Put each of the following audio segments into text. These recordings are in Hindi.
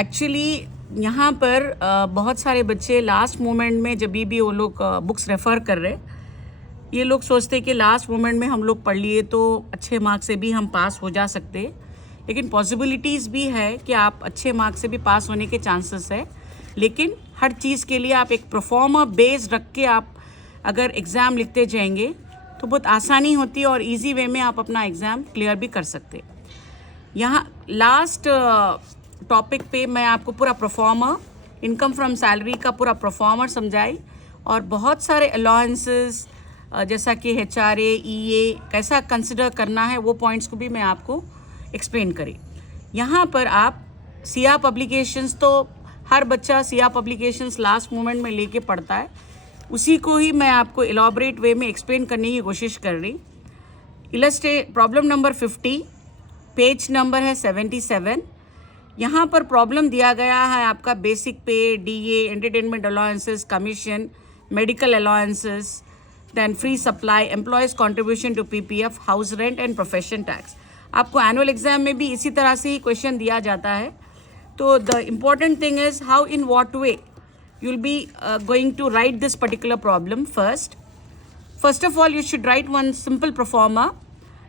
एक्चुअली यहाँ पर बहुत सारे बच्चे लास्ट मोमेंट में जब भी वो लोग बुक्स रेफ़र कर रहे, ये लोग सोचते हैं कि लास्ट मोमेंट में हम लोग पढ़ लिए तो अच्छे मार्क्स से भी हम पास हो जा सकते, लेकिन पॉसिबिलिटीज़ भी है कि आप अच्छे मार्क्स से भी पास होने के चांसेस है। लेकिन हर चीज़ के लिए आप एक परफॉर्मर बेस रख के आप अगर एग्ज़ाम लिखते जाएंगे तो बहुत आसानी होती है और इजी वे में आप अपना एग्ज़ाम क्लियर भी कर सकते। यहाँ लास्ट टॉपिक पे मैं आपको पूरा परफॉर्मर, इनकम फ्रॉम सैलरी का पूरा परफॉर्मर समझाई और बहुत सारे अलाउंसेस जैसा कि HRA, EA कैसा कंसिडर करना है वो पॉइंट्स को भी मैं आपको एक्सप्लेन करी। यहाँ पर आप सिया पब्लिकेशंस, तो हर बच्चा सिया पब्लिकेशंस लास्ट मोमेंट में लेके पढ़ता है, उसी को ही मैं आपको एलॉबरेट वे में एक्सप्लेन करने की कोशिश कर रही। Illustrate problem number 50, page number है 77। यहाँ पर प्रॉब्लम दिया गया है आपका basic pay, DA, entertainment allowances, commission, medical allowances, then free supply, employees contribution to PPF, house rent and profession tax. आपको एनुअल एग्जाम में भी इसी तरह से ही क्वेश्चन दिया जाता है। तो the important thing is how in what way you will be going to write this particular problem. First of all, you should write one simple proforma.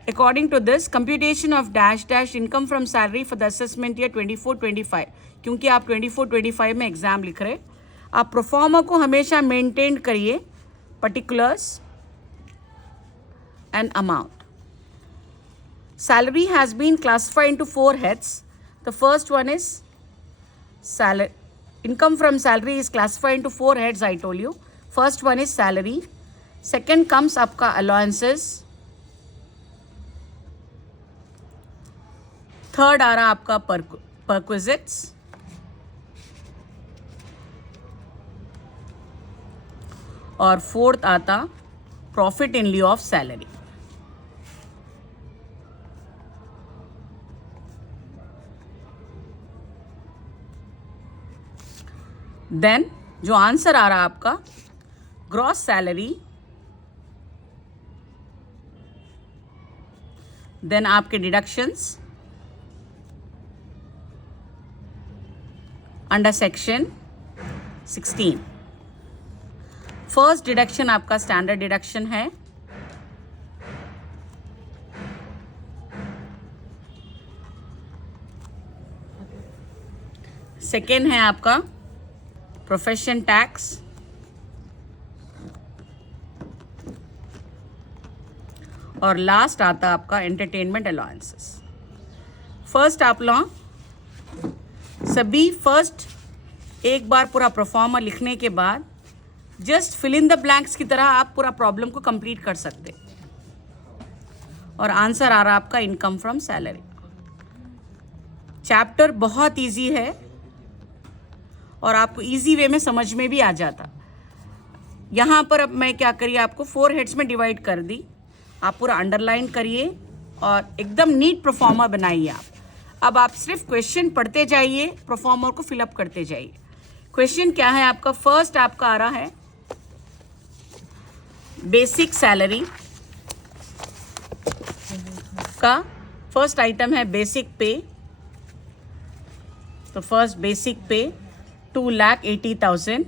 According to this, computation of dash dash income from salary for the assessment year 24-25, क्योंकि आप 24-25 में एग्जाम लिख रहे, आप प्रोफॉर्मा को हमेशा मेंटेन करिए, particulars and amount. Salary has been classified into 4 heads. The first one is salary. Income from salary is classified into 4 heads, I told you. First one is salary. Second comes आपका allowances. थर्ड आ रहा आपका perquisites. और फोर्थ आता profit in lieu of salary. Then जो आंसर आ रहा आपका ग्रॉस सैलरी, देन आपके deductions under section 16। First deduction आपका स्टैंडर्ड डिडक्शन है, सेकेंड है आपका प्रोफेशन टैक्स, और लास्ट आता आपका एंटरटेनमेंट अलाउंसेस। फर्स्ट आप लोग सभी फर्स्ट एक बार पूरा परफॉर्मर लिखने के बाद just fill in the blanks की तरह आप पूरा प्रॉब्लम को कंप्लीट कर सकते, और आंसर आ रहा आपका इनकम फ्रॉम सैलरी। चैप्टर बहुत इजी है और आपको इजी वे में समझ में भी आ जाता। यहाँ पर अब मैं क्या करिए, आपको 4 हेड्स में डिवाइड कर दी, आप पूरा अंडरलाइन करिए और एकदम नीट परफॉर्मर बनाइए आप। अब आप सिर्फ क्वेश्चन पढ़ते जाइए, परफॉर्मर को फिलअप करते जाइए। क्वेश्चन क्या है आपका, फर्स्ट आपका आ रहा है बेसिक सैलरी का, फर्स्ट आइटम है बेसिक पे, तो फर्स्ट बेसिक पे 2,80,000।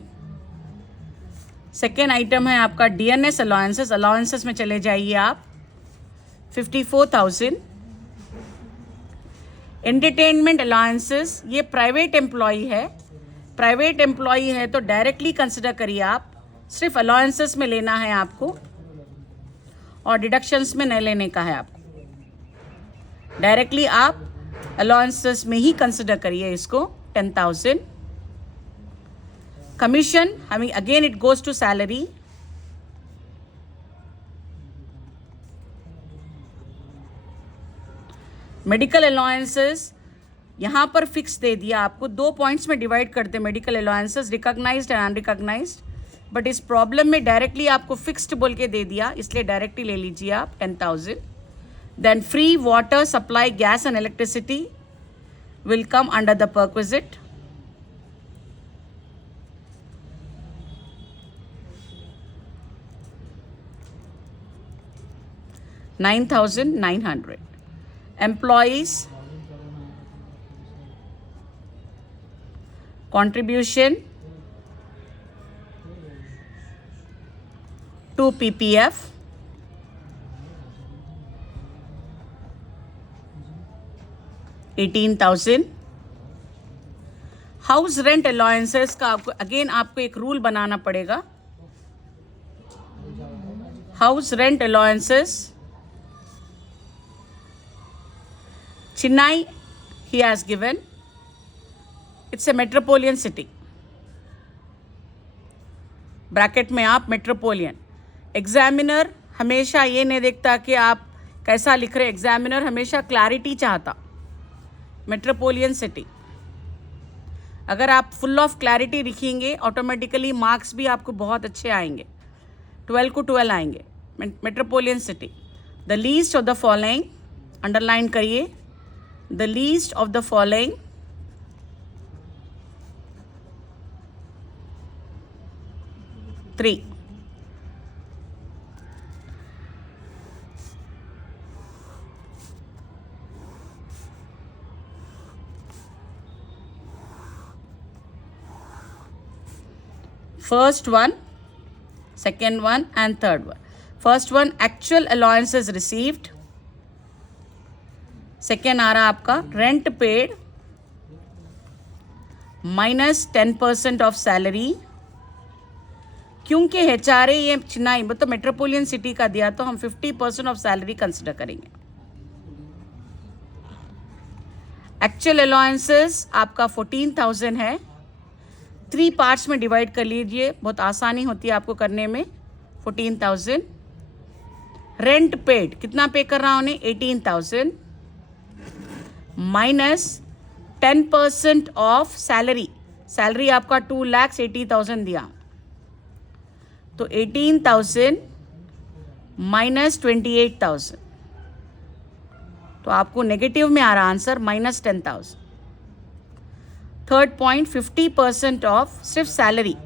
सेकेंड आइटम है आपका DNS अलाउंसेस, अलाउंसेस में चले जाइए आप 54,000। एंटरटेनमेंट अलाउंसेस, ये प्राइवेट एम्प्लॉई है, प्राइवेट एम्प्लॉई है तो डायरेक्टली कंसिडर करिए आप, सिर्फ अलाउंसेस में लेना है आपको और डिडक्शंस में नहीं लेने का है आपको। डायरेक्टली आप अलाउंसेस में ही कंसिडर करिए इसको 10,000। कमीशन, हमें again it goes to salary, medical allowances यहाँ पर फिक्स दे दिया आपको, 2 पॉइंट्स में डिवाइड करते medical allowances, recognised and unrecognised, but इस प्रॉब्लम में डायरेक्टली आपको फिक्स्ड बोल के दे दिया, इसलिए डायरेक्टली ले लीजिए आप 10,000। Then free water supply, gas and electricity will come under the perquisite। $9,900। Employees contribution to PPF, $18,000. House rent allowances का आपको अगेन आपको एक रूल बनाना पड़ेगा. House rent allowances, Chennai he has given, it's a metropolitan city. Bracket में आप मेट्रोपोलियन. एग्जामिनर हमेशा ये नहीं देखता कि आप कैसा लिख रहे. एग्जामिनर हमेशा क्लैरिटी चाहता. मेट्रोपोलियन सिटी, अगर आप फुल ऑफ क्लैरिटी लिखेंगे ऑटोमेटिकली मार्क्स भी आपको बहुत अच्छे आएंगे. 12 को 12 आएंगे. Metropolitan city. The least of the following, underline करिए. The least of the following three. First one, second one and third one. First one, actual allowances received. Second आ रहा आपका rent paid minus 10% of salary. क्योंकि HRA ये चेन्नई मतलब मेट्रोपोलियन सिटी का दिया तो हम 50% ऑफ सैलरी कंसिडर करेंगे. एक्चुअल अलाउंसेस आपका 14,000 है. 3 पार्ट्स में डिवाइड कर लीजिए, बहुत आसानी होती है आपको करने में. 14,000. रेंट पेड कितना पे कर रहा हूँ, 18,000 माइनस 10% ऑफ सैलरी. सैलरी आपका 2,80,000 दिया तो 18,000 माइनस 28,000 तो आपको नेगेटिव में आ रहा answer minus 10,000. Third point, 50% of सिर्फ सैलरी.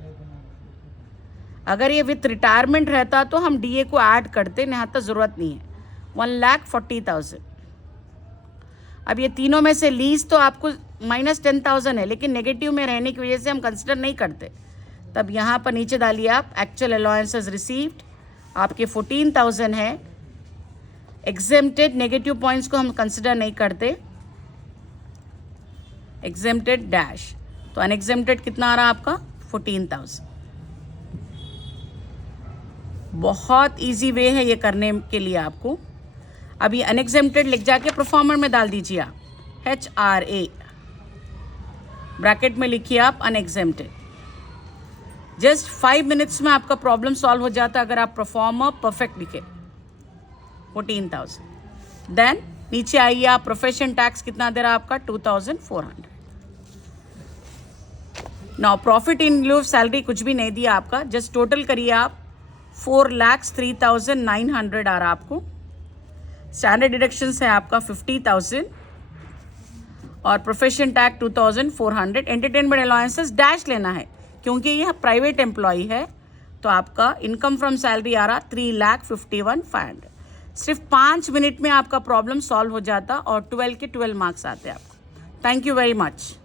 अगर ये विथ रिटायरमेंट रहता तो हम डीए को ऐड करते, यहाँ तक ज़रूरत नहीं है. 1,40,000. अब ये तीनों में से लीज तो आपको माइनस 10,000 है, लेकिन नेगेटिव में रहने की वजह से हम कंसिडर नहीं करते. तब यहाँ पर नीचे डालिए आप एक्चुअल अलाउंसेस रिसीव्ड आपके 14,000 है. एग्जेम्प्टेड नेगेटिव पॉइंट्स को हम कंसिडर नहीं करते. एग्जेम्प्टेड डैश, तो अनएग्जेम्प्टेड कितना आ रहा आपका 14,000. बहुत इजी वे है ये करने के लिए आपको. अभी अनएग्जेम्प्टेड लिख जाके परफॉर्मर में डाल दीजिए आप. HRA ब्रैकेट में लिखिए आप अनएग्जेम्प्टेड. जस्ट 5 मिनट्स में आपका प्रॉब्लम सॉल्व हो जाता है अगर आप परफॉर्मर परफेक्ट लिखे. 14,000. देन नीचे आइए आप. प्रोफेशन टैक्स कितना दे रहा है आपका 2,400. Now profit in lieu of salary कुछ भी नहीं दिया आपका. जस्ट टोटल करिए आप. 4,03,900 आ रहा आपको. स्टैंडर्ड डिडक्शंस है आपका 50,000 और profession tax 2,400. Entertainment allowances dash लेना है क्योंकि यह प्राइवेट एम्प्लॉय है. तो आपका इनकम फ्रॉम सैलरी आ रहा 3,51,500. सिर्फ 5 मिनट में आपका प्रॉब्लम सॉल्व हो जाता और 12 के 12 मार्क्स आते हैं आपको. Thank you very much.